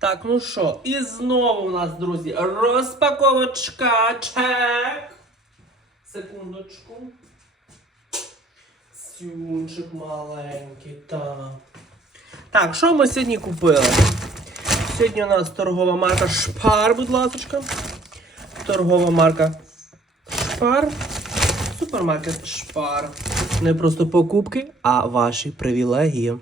Так, ну що, і знову у нас, друзі, розпаковочка. Чек. Секундочку. Сюнчик маленький, так. Так, що ми сьогодні купили? Сьогодні у нас торгова марка Шпар, будь ласка. Торгова марка Шпар. Супермаркет Шпар. Не просто покупки, а ваші привілегії.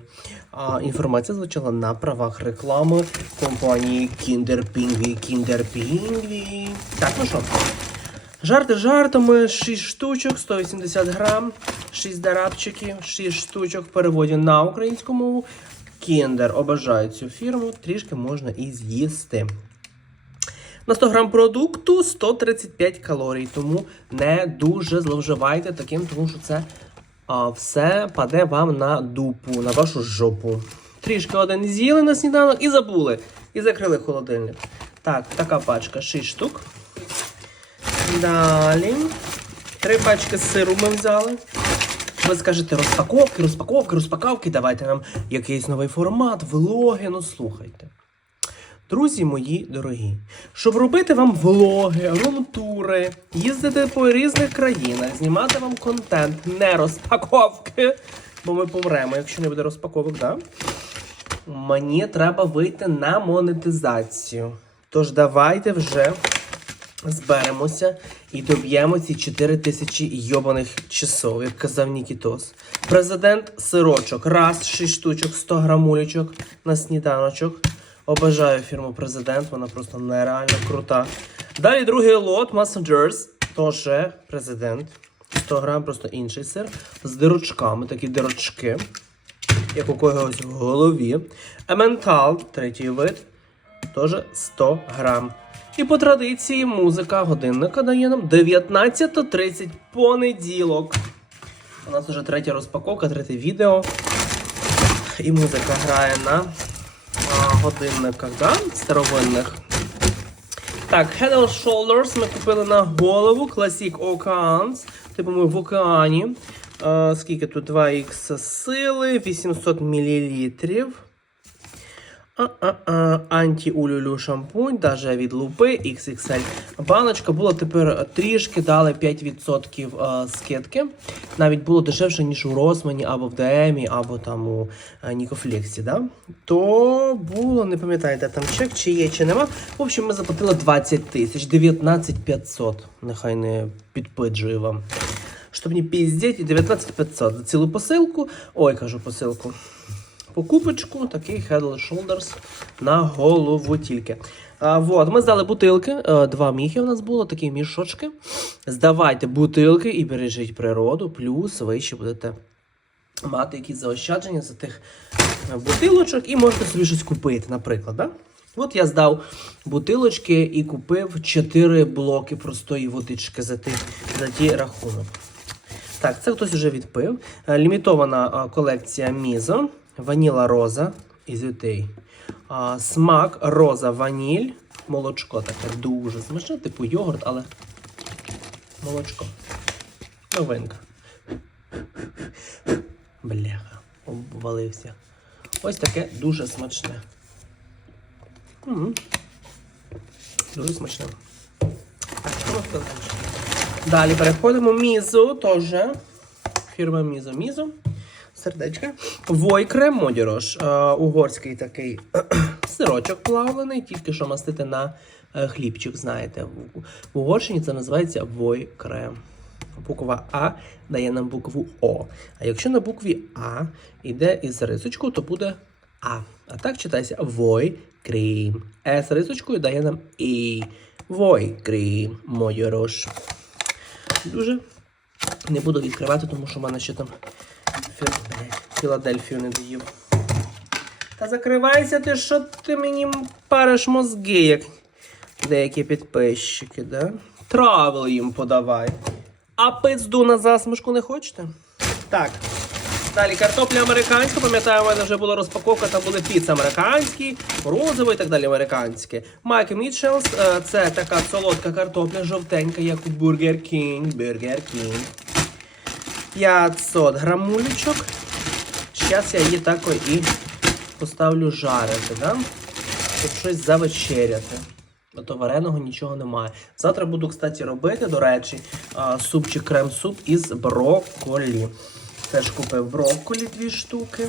А, інформація звучала на правах реклами компанії Kinder Pingvi. Kinder Pingvi. Так, ну що? Жарти жартами, 6 штучок, 180 грам, 6 дарабчиків, 6 штучок в переводі на українську мову. Kinder обожаю цю фірму, трішки можна і з'їсти. На 100 грам продукту 135 калорій, тому не дуже зловживайте таким, тому що це а, все паде вам на дупу, на вашу жопу. Трішки один з'їли на сніданок і забули. І закрили холодильник. Так, така пачка 6 штук. Далі. Три пачки сиру ми взяли. Ви скажете розпаковки, розпаковки, розпаковки. Давайте нам якийсь новий формат, влоги. Ну слухайте. Друзі мої дорогі, щоб робити вам влоги, румтури, їздити по різних країнах, знімати вам контент, не розпаковки, бо ми помремо, якщо не буде розпаковок, да? Мені треба вийти на монетизацію. Тож давайте вже зберемося і доб'ємо ці 4 тисячі йобаних часов, як казав Нікітос. Президент сирочок. Раз, 6 штучок, 100 грамулечок на сніданочок. Обожаю фірму Президент, вона просто нереально крута. Далі другий лот Messengers, теж президент. 100 грам, просто інший сир. З дирочками, такі дирочки, як у когось в голові. Ементал, третій вид, теж 100 грам. І по традиції музика годинника дає нам 19.30 понеділок. У нас вже третя розпаковка, третє відео. І музика грає на годинниках, да? старовинних. Так, Head and Shoulders ми купили на голову Classic Oceans. Типу ми в океані. Е, скільки тут 2х сили, 800 мл. Анті-улюлю шампунь, даже від лупи XXL. Баночка була тепер трішки дали 5% скидки. Навіть було дешевше, ніж у Росмані, або в ДМі, або там у а, Нікофлексі. Да? То було, не пам'ятаю, де там чек, чи є, чи нема. В общем, ми заплатили 20 тисяч, 19 500. Нехай не підпиджую вам. Щоб не піздіть, 19 500 за цілу посилку. Ой, кажу посилку покупочку, такий Head Shoulders на голову тільки. А, вот, ми здали бутилки, е, два міхи у нас було, такі мішочки. Здавайте бутилки і бережіть природу, плюс ви ще будете мати якісь заощадження за тих е, бутилочок і можете собі щось купити, наприклад. Да? От я здав бутилочки і купив 4 блоки простої водички за ті, за ті рахунок. Так, це хтось вже відпив. Е, Лімітована колекція Мізо. Ваніла роза із. А, смак роза ваніль. Молочко таке дуже смачне, типу йогурт, але молочко. Новинка. Бляха, обвалився. Ось таке дуже смачне. М. Дуже смачне. Так? Далі переходимо. Мізо теж. Фірма Мізо Мізо. Сердечка. Войкре Модірош. Е, угорський такий сирочок плавлений, тільки що мастити на е, хлібчик, знаєте. В, Угорщині це називається войкре. Буква А дає нам букву О. А якщо на букві А йде із рисочкою, то буде А. А так читається войкрім. Е з рисочкою дає нам І. Войкрім Модірош. Дуже не буду відкривати, тому що в мене ще там Філадельфію не доїв. Та закривайся ти, що ти мені париш мозги, як деякі підписчики, да? Травел їм подавай. А пизду на засмажку не хочете? Так. Далі картопля американська, пам'ятаю, у мене вже була розпаковка, там були піци американські, розові і так далі американські. Майк Мітчелс, е, це така солодка картопля, жовтенька, як у Burger King. Burger King. 500 грамулечок. Зараз я її так і поставлю жарити. Да? щоб щось завечеряти. А то вареного нічого немає. Завтра буду, кстати, робити, до речі, супчик крем-суп із брокколі. Теж купив брокколі дві штуки.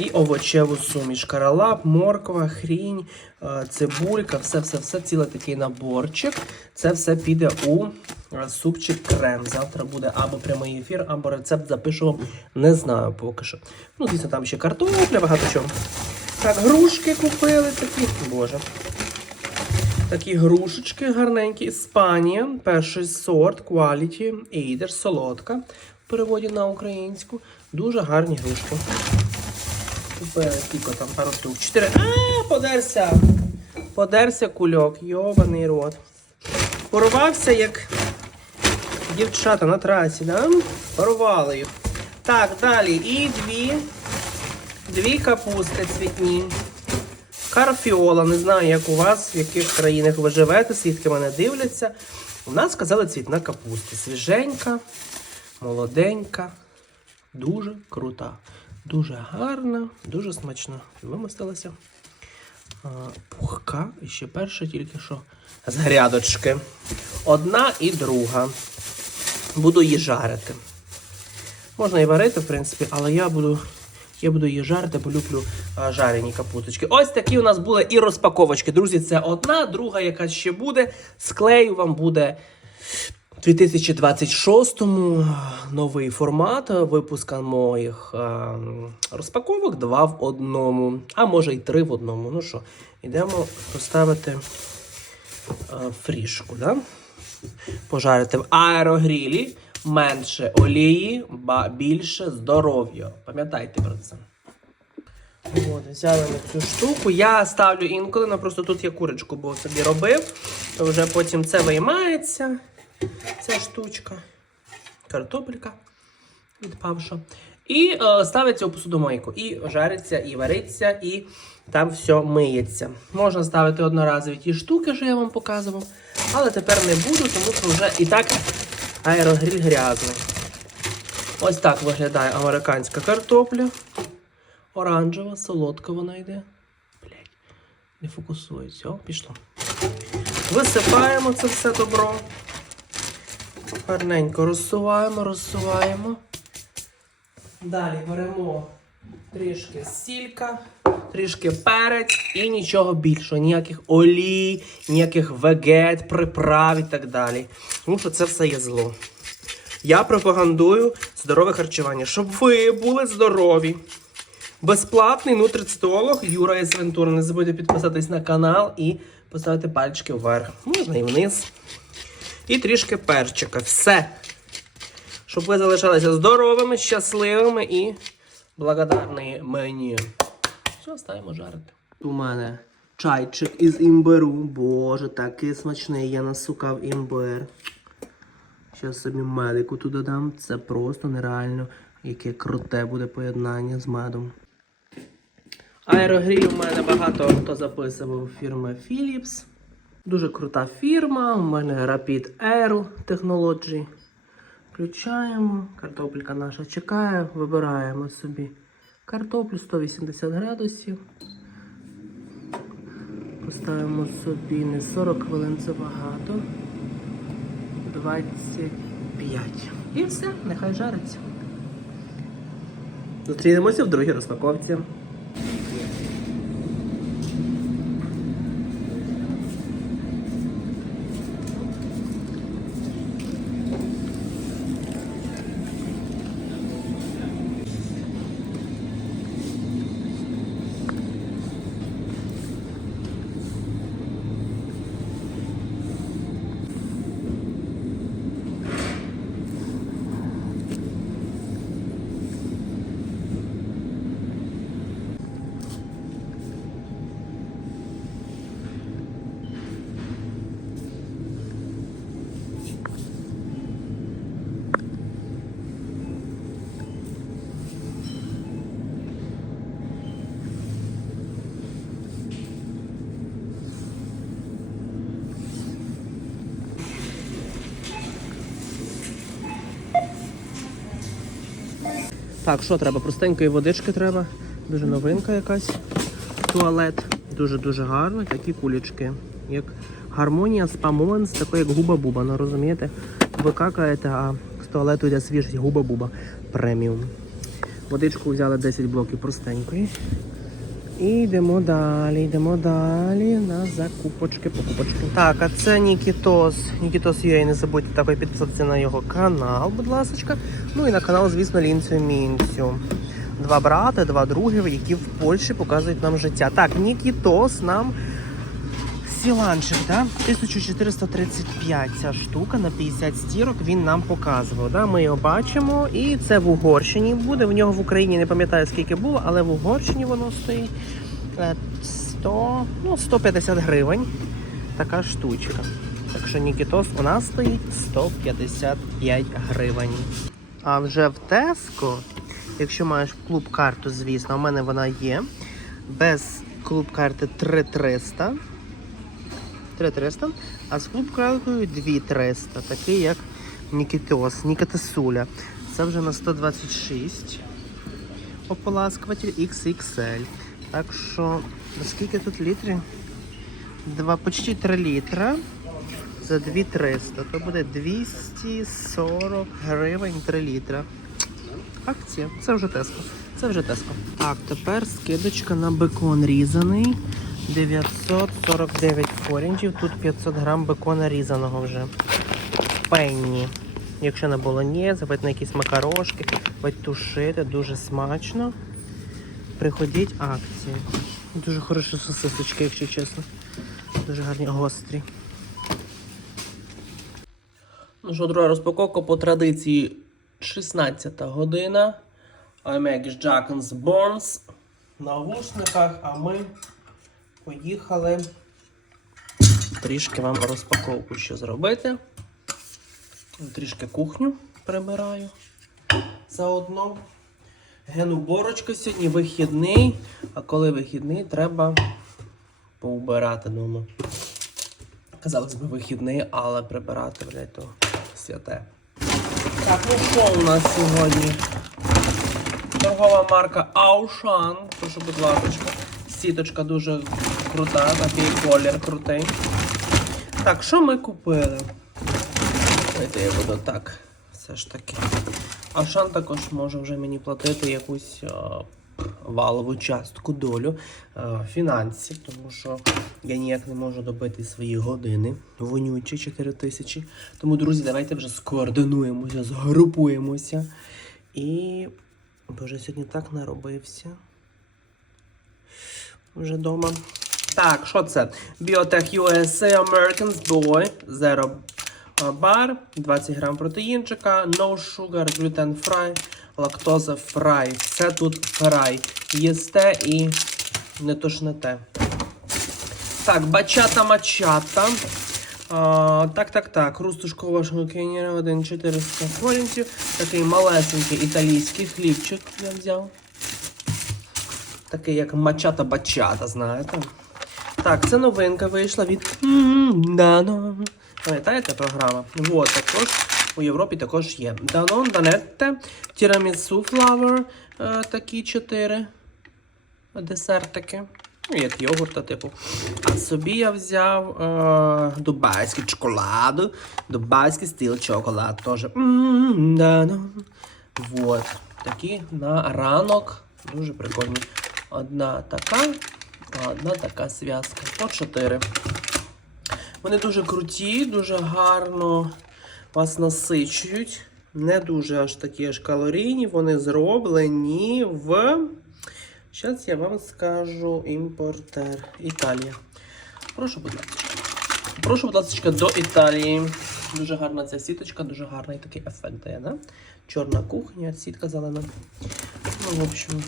І овочеву суміш. Каралап, морква, хрінь, е, цибулька, все-все-все, цілий такий наборчик. Це все піде у е, супчик крем. Завтра буде або прямий ефір, або рецепт запишу вам. Не знаю поки що. Ну, звісно, там ще картопля, багато чого. Так, грушки купили такі. Боже. Такі грушечки гарненькі. Іспанія. Перший сорт, quality, Eider, солодка. В переводі на українську. Дуже гарні грушки. Купили скільки там пару штук. Чотири. А, подерся. Подерся кульок, йобаний рот. Порвався, як дівчата на трасі, да? Порвали їх. Так, далі. І дві. Дві капусти цвітні. Карфіола. Не знаю, як у вас, в яких країнах ви живете, свідки мене дивляться. У нас сказали цвітна капуста. Свіженька, молоденька, дуже крута. Дуже гарна, дуже смачно вимостилася. Пухка. І ще перша тільки що з грядочки. Одна і друга. Буду її жарити. Можна і варити, в принципі, але я буду, я буду її жарити, бо люблю а, жарені капусточки. Ось такі у нас були і розпаковочки. Друзі, це одна, друга, яка ще буде. Склею вам буде. У 2026-му новий формат випуска моїх розпаковок два в одному, а може й три в одному. Ну що, йдемо поставити фрішку, да? пожарити в аерогрілі менше олії, ба більше здоров'я. Пам'ятайте про це. От, взяли цю штуку. Я ставлю інколи, ну просто тут я курочку собі робив, то вже потім це виймається. Ця штучка, картопелька відпавша. І е, ставиться у посудомийку. І жариться, і вариться, і там все миється. Можна ставити одноразові ті штуки, що я вам показував. Але тепер не буду, тому що вже і так аерогріль грязний. Ось так виглядає американська картопля. Оранжева, солодка вона йде. Блять, не фокусується. О, пішло. Висипаємо це все добро. Гарненько розсуваємо, розсуваємо. Далі беремо трішки сілька, трішки перець і нічого більшого. Ніяких олій, ніяких вегет, приправ і так далі. Тому що це все є зло. Я пропагандую здорове харчування, щоб ви були здорові. Безплатний нутриціолог Юра із Не забудьте підписатись на канал і поставити пальчики вверх. Можна і вниз. І трішки перчика. Все. Щоб ви залишалися здоровими, щасливими і благодарні мені. Все, ставимо жарити. У мене чайчик із імбиру. Боже, такий смачний. Я насукав імбир. Зараз собі медику туди дам. Це просто нереально, яке круте буде поєднання з медом. Аерогріль у мене багато хто записував фірми Philips. Дуже крута фірма. У мене Rapid Air Technology. Включаємо. Картопелька наша чекає. Вибираємо собі картоплю 180 градусів. Поставимо собі не 40 хвилин, це багато. 25. І все, нехай жариться. Зустрінемося в другій розпаковці. Так, що треба? Простенької водички треба. Дуже новинка якась. Туалет. Дуже-дуже гарно. Такі кулічки. Як гармонія з Памонс, таке як губа-буба. Ну розумієте? Ви какаєте, а з туалету йде свіжість губа-буба преміум. Водичку взяли 10 блоків простенької. І йдемо далі, йдемо далі на закупочки, покупочки. Так, а це Нікітос. Нікітос UA, не забудьте також підписатися на його канал, будь ласка. Ну і на канал, звісно, Лінцю Мінцю. Два брати, два други, які в Польщі показують нам життя. Так, Нікітос нам Сіланчик, да? 1435 ця штука на 50 стірок він нам показував. Да? Ми його бачимо, і це в Угорщині буде. В нього в Україні не пам'ятаю скільки було, але в Угорщині воно стоїть Е, 100, ну, 150 гривень. Така штучка. Так що Нікітос у нас стоїть 155 гривень. А вже в Теско, якщо маєш клуб карту, звісно, у мене вона є. Без клуб карти 3300. 3300, а з клуб картою 2300, такий як Нікітос, Нікатасуля. Це вже на 126 ополаскуватель XXL. Так що, скільки тут літрів? Два, почти 3 літра за 2300. То буде 240 гривень 3 літра. Акція. Це вже Теско. Це вже Теско. Так, тепер скидочка на бекон різаний. 949 форінтів. Тут 500 грам бекона різаного вже. Пенні. Якщо на болонєзе, хоч на якісь макарошки, хоч тушити, дуже смачно. Приходіть акції. Дуже хороші сосисочки, якщо чесно. Дуже гарні гострі. Ну що, друга розпаковка по традиції 16 година. IMAX Jackens Burns в навушниках, а ми поїхали трішки вам розпаковку ще зробити. Трішки кухню прибираю заодно. Генуборочка сьогодні вихідний, а коли вихідний, треба поубирати дома. Казалось би, вихідний, але прибирати, блядь, то святе. Так, ну що у нас сьогодні? Торгова марка Аушан. Прошу, будь ласка. Сіточка дуже крута, такий колір крутий. Так, що ми купили? Давайте я буду так. Все ж таки. Ашан також може вже мені платити якусь а, валову частку долю а, фінансів, тому що я ніяк не можу добити свої години вонючі 4 тисячі. Тому, друзі, давайте вже скоординуємося, згрупуємося. І боже, сьогодні так наробився. Вже вдома. Так, що це? Biotech USA Americans Boy Zero Bar, 20 грам протеїнчика, no sugar, gluten free, лактоза фрай. Все тут фрай. Їсте і не то ж не те. Так, бачата мачата. А, так, так, так. Хрустушкова шокінера 1,400 форінтів. Такий малесенький італійський хлібчик я взяв. Такий як мачата бачата, знаєте. Так, це новинка вийшла від Дано. Пам'ятаєте програма? Вот, також у Європі також є. Данон, Данетте, Тірамісу Флавер, е, такі чотири десертики. Ну, як йогурта, типу. А собі я взяв е, дубайський чоколад. Дубайський стил чоколад теж. Вот. Такі на ранок. Дуже прикольні. Одна така, одна така зв'язка. По чотири. Вони дуже круті, дуже гарно вас насичують. Не дуже аж такі аж калорійні. Вони зроблені в. Зараз я вам скажу імпортер. Італія. Прошу, будь ласка. Прошу, будь ласка, до Італії. Дуже гарна ця сіточка, дуже гарний такий ефект да? Чорна кухня, сітка зелена. Ну, в общем.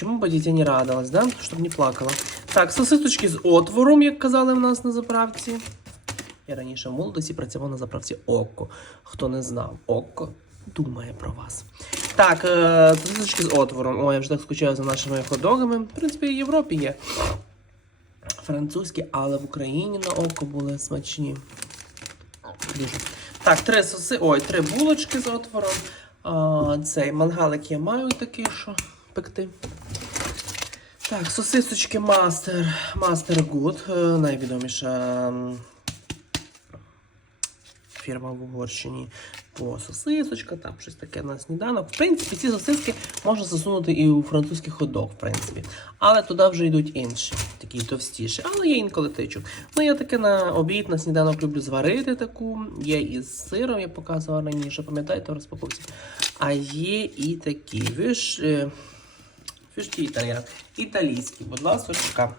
Чому б дитя не радилась, да? Щоб не плакала. Так, сосисочки з отвором, як казали в нас на заправці. Я раніше в молодості працював на заправці Око. Хто не знав, Око думає про вас. Так, е, сосисочки з отвором. О, я вже так скучаю за нашими ходогами. В принципі, в Європі є. Французькі, але в Україні на око були смачні. Дуже. Так, три соси. Ой, три булочки з отвором. А, цей мангалик я маю такий, що пекти. Так, сосисочки Master, Master Good, найвідоміша фірма в Угорщині по сосисочка, там щось таке на сніданок. В принципі, ці сосиски можна засунути і у французький хот-дог, в принципі. Але туди вже йдуть інші, такі товстіші. Але я інколи тичу. Ну, я таке на обід, на сніданок люблю зварити таку. Є із сиром, я показувала раніше, пам'ятаєте, в розпаковці. А є і такі. Виш, е, фішки італіян. Італійські, будь ласка.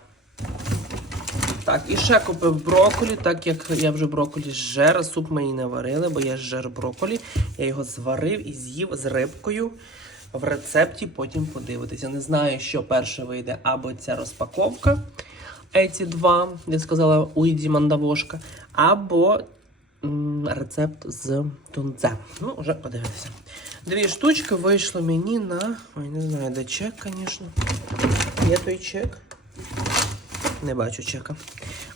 Так, і ще купив брокколі, так як я вже брокколі зжер, суп ми і не варили, бо я зжер брокколі. Я його зварив і з'їв з рибкою в рецепті, потім подивитися. Не знаю, що перше вийде, або ця розпаковка, ці два, я сказала, уйді мандавошка, або рецепт з тунце. Ну, вже подивитися. Дві штучки вийшло мені на. Ой, не знаю, де чек, звісно. Є той чек. Не бачу чека.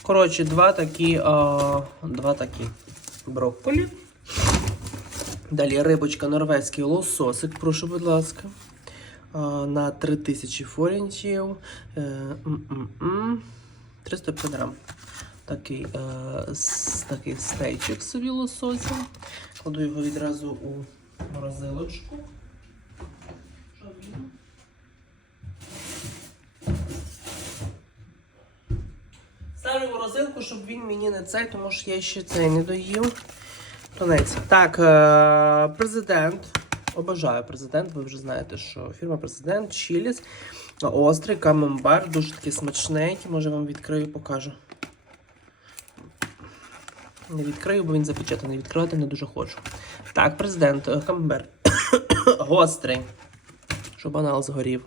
Коротше, два такі, а, два такі брокколі. Далі рибочка норвезький лососик, прошу, будь ласка. На 3000 форінтів. Е, м-м-м. 350 грам. Такий, е, с- такий стейчик собі лосося. Кладу його відразу у морозилочку. Ставлю морозилку, щоб він мені не цей, тому що я ще цей не доїв. Тунець. Так, е- президент. Обожаю президент. Ви вже знаєте, що фірма президент, Чіліс. Острий камамбар, дуже такий смачненький. Може вам відкрию, покажу. Не відкрию, бо він запечатаний. Відкривати не дуже хочу. Так, президент, е, камамбар. Гострий. Щоб анал згорів.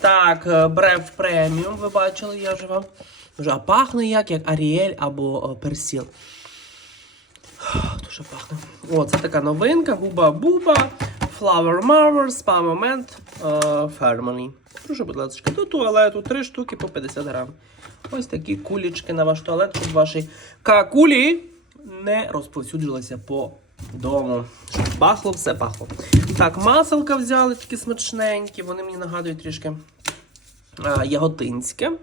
Так, е, Брев преміум, ви бачили, я вже вам. А пахне як, як Аріель або е, Персіл. Дуже пахне. О, це така новинка. Губа Буба, Flower Marver, Spa Moment, Fermony. Прошу, будь ласка, до туалету 3 штуки по 50 грам. Ось такі кулічки на ваш туалет, щоб ваші какулі не розповсюджилися по дому. Пахло, все пахло. Так, маселка взяли такі смачненькі, вони мені нагадують трішки а, яготинське. Е,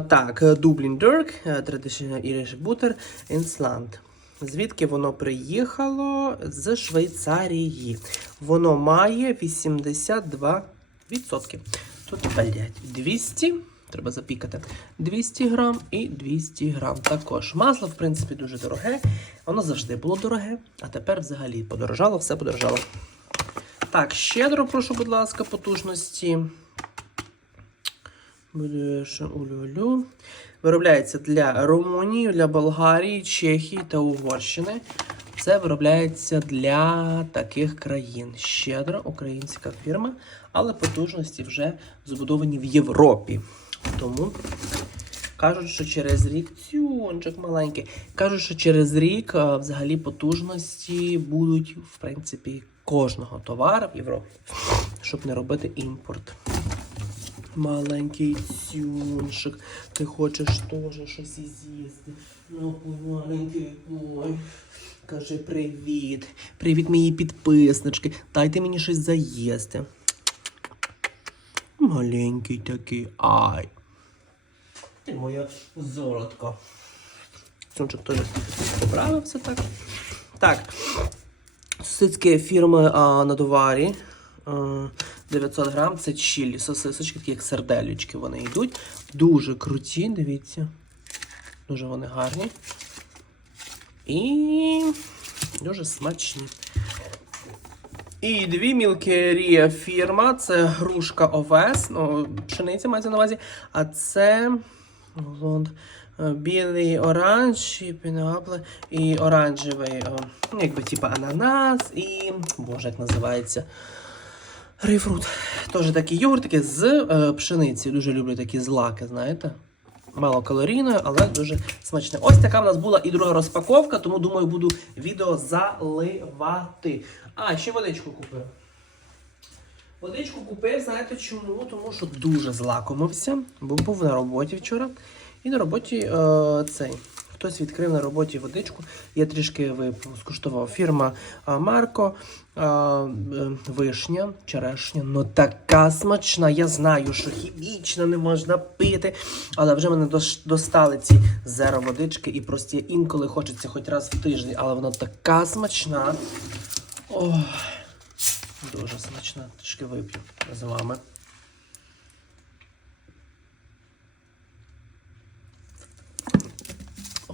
так, Дублін Дерк, Traditional Irish Butter, Ensland. Звідки воно приїхало? З Швейцарії. Воно має 82%. Тут, блядь, 200. Треба запікати. 200 грам і 200 грам також. Масло, в принципі, дуже дороге. Воно завжди було дороге, а тепер взагалі подорожало, все подорожало. Так, щедро, прошу, будь ласка, потужності. Улю-лю. Виробляється для Румунії, для Болгарії, Чехії та Угорщини. Це виробляється для таких країн. Щедра українська фірма, але потужності вже збудовані в Європі. Тому кажуть, що через рік цюнчик маленький. Кажуть, що через рік взагалі потужності будуть, в принципі, кожного товару в Європі, щоб не робити імпорт. Маленький цюншик, ти хочеш теж щось з'їсти. Ну, маленький ой. Кажи привіт. Привіт, мої підписнички. Дайте мені щось заїсти. Маленький такий. Ай. Ти моя золотко. Цюнчик теж поправився так. Так. Сосиски фірми а, Надуварі. А, 900 грам це чилі сосисочки, такі як серделючки вони йдуть. Дуже круті, дивіться. Дуже вони гарні. І дуже смачні. І дві мілкерія фірма. Це грушка овес, ну, пшениця мається на увазі. А це е, білий оранж, і пінапле, і оранжевий, е, ну, якби типа ананас, і. Боже, як називається. Грейпфрут. Теж такі йогуртики з е, пшениці. Дуже люблю такі злаки, знаєте. Мало калорійною, але дуже смачне. Ось така в нас була і друга розпаковка, тому думаю, буду відео заливати. А, ще водичку купив. Водичку купив, знаєте чому? Тому що дуже злакомився, бо був на роботі вчора. І на роботі е, цей Хтось відкрив на роботі водичку. Я трішки скуштував. Фірма Марко, е, вишня, черешня. Ну така смачна. Я знаю, що хімічно не можна пити. Але вже мене достали ці зеро водички і прості інколи хочеться хоч раз в тиждень, але вона така смачна. Ох, дуже смачна. Трішки вип'ю з вами.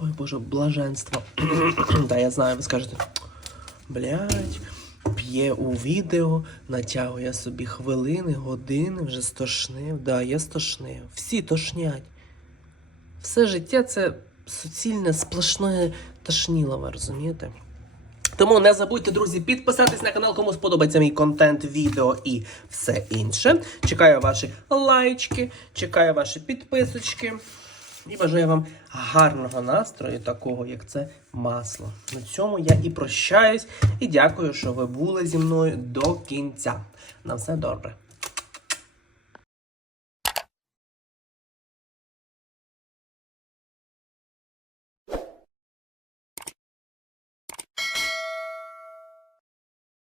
Ой, Боже, блаженство. Та я знаю, ви скажете. Блять, п'є у відео, натягує собі хвилини, години, вже стошнив. Да, я стошнив. Всі тошнять. Все життя це суцільне сплошне тошнілове, розумієте? Тому не забудьте, друзі, підписатись на канал, кому сподобається мій контент, відео і все інше. Чекаю ваші лайчки, чекаю ваші підписочки. І бажаю вам гарного настрою, такого, як це масло. На цьому я і прощаюсь, і дякую, що ви були зі мною до кінця. На все добре.